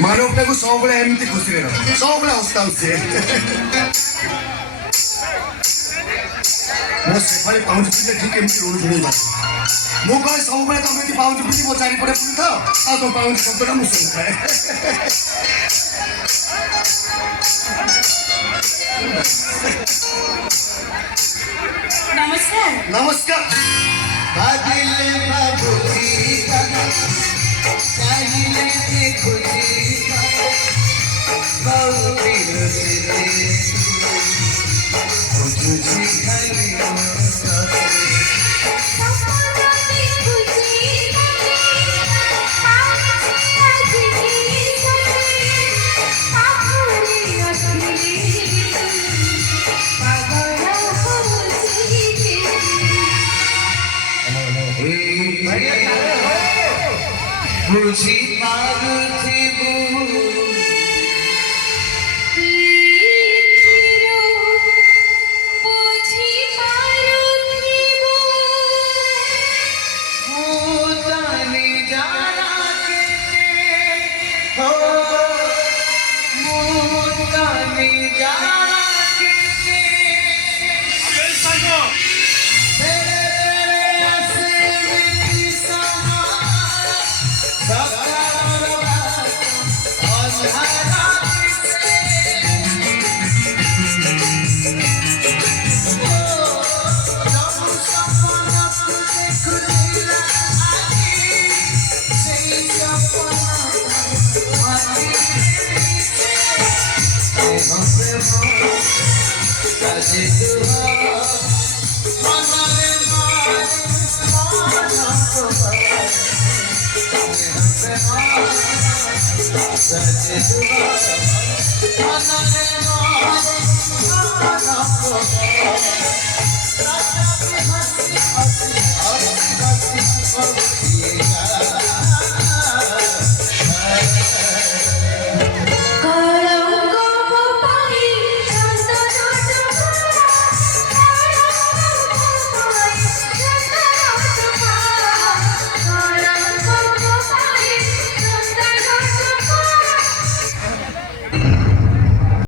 ମାନବଟାକୁ ସବୁବେଳେ ଏମିତି ଖୁସିରେ ରଖ, ସବୁବେଳେ ହସୁଥାଉଛି। ମୋ ସେଫାଳି ପାଉଁଜି ପିଲେ ଠିକ ଏମିତି ଋଣ ଶୁଣେଇବା। ମୁଁ କହେ ସବୁବେଳେ ତମେ ଏମିତି ପାଉଁଜି ପିଲି ମୋ ଚାରିପଟେ ବୁଲୁଥାଅ, ଆଉ ତମ ପାଉଁଜି ଶବ୍ଦଟା ମୁଁ ଶୁଣୁଥାଏ। नमस्कार। नमस्कार। भागिले बाबूजी चाहिए खुशी बहुत खुशी खाली बुझी पारुथिबु मुतानी जाना के हो मुतानी जाना के